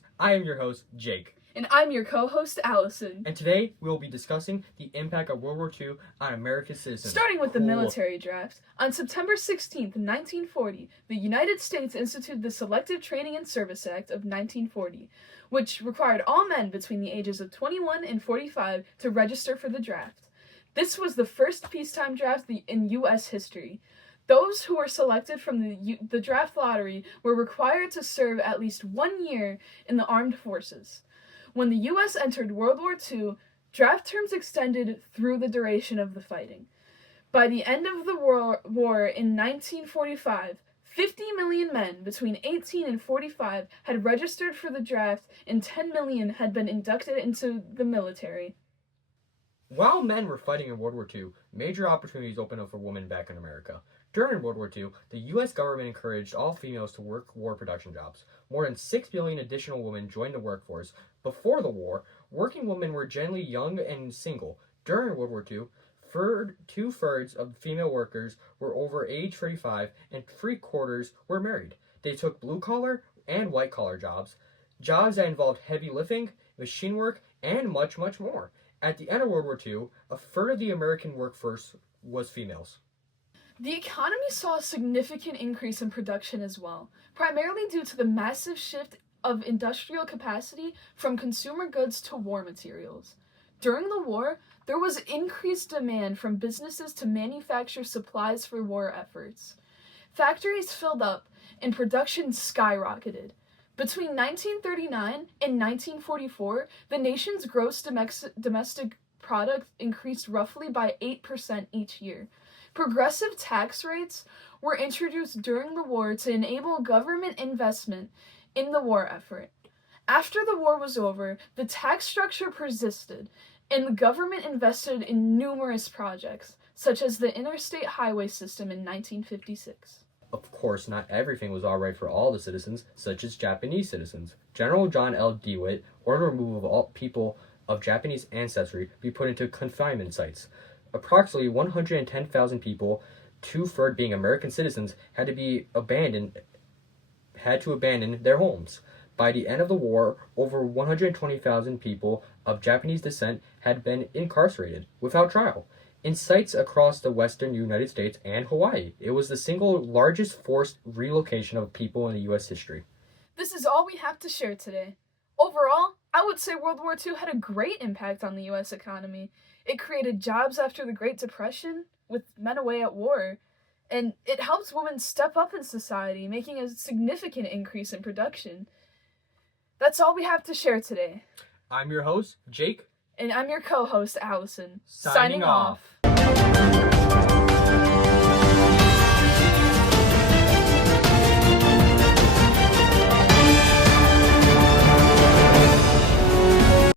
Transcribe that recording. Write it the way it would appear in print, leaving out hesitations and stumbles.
News. I am your host, Jake. And I'm your co-host, Allison. And today we will be discussing the impact of World War II on American citizens. Starting with the military draft. On September 16th, 1940, the United States instituted the Selective Training and Service Act of 1940, which required all men between the ages of 21 and 45 to register for the draft. This was the first peacetime draft in U.S. history. Those who were selected from the draft lottery were required to serve at least 1 year in the armed forces. When the U.S. entered World War II, draft terms extended through the duration of the fighting. By the end of the war in 1945, 50 million men between 18 and 45 had registered for the draft, and 10 million had been inducted into the military. While men were fighting in World War II, major opportunities opened up for women back in America. During World War II, the U.S. government encouraged all females to work war production jobs. More than 6 million additional women joined the workforce. Before the war, working women were generally young and single. During World War II, two-thirds of female workers were over age 35 and 3/4 were married. They took blue-collar and white-collar jobs that involved heavy lifting, machine work, and much, much more. At the end of World War II, a third of the American workforce was females. The economy saw a significant increase in production as well, primarily due to the massive shift of industrial capacity from consumer goods to war materials. During the war, there was increased demand from businesses to manufacture supplies for war efforts. Factories filled up and production skyrocketed. Between 1939 and 1944, the nation's gross domestic product increased roughly by 8% each year. Progressive tax rates were introduced during the war to enable government investment in the war effort. After the war was over, the tax structure persisted, and the government invested in numerous projects, such as the interstate highway system in 1956. Of course, not everything was alright for all the citizens, such as Japanese citizens. General John L. DeWitt ordered the removal of all people of Japanese ancestry be put into confinement sites. Approximately 110,000 people, two-thirds being American citizens, had to abandon their homes. By the end of the war, over 120,000 people of Japanese descent had been incarcerated without trial in sites across the western United States and Hawaii. It was the single largest forced relocation of people in U.S. history. This is all we have to share today. Overall, I would say World War II had a great impact on the U.S. economy. It created jobs after the Great Depression, with men away at war, and it helped women step up in society, making a significant increase in production. That's all we have to share today. I'm your host, Jake. And I'm your co-host, Allison. Signing off.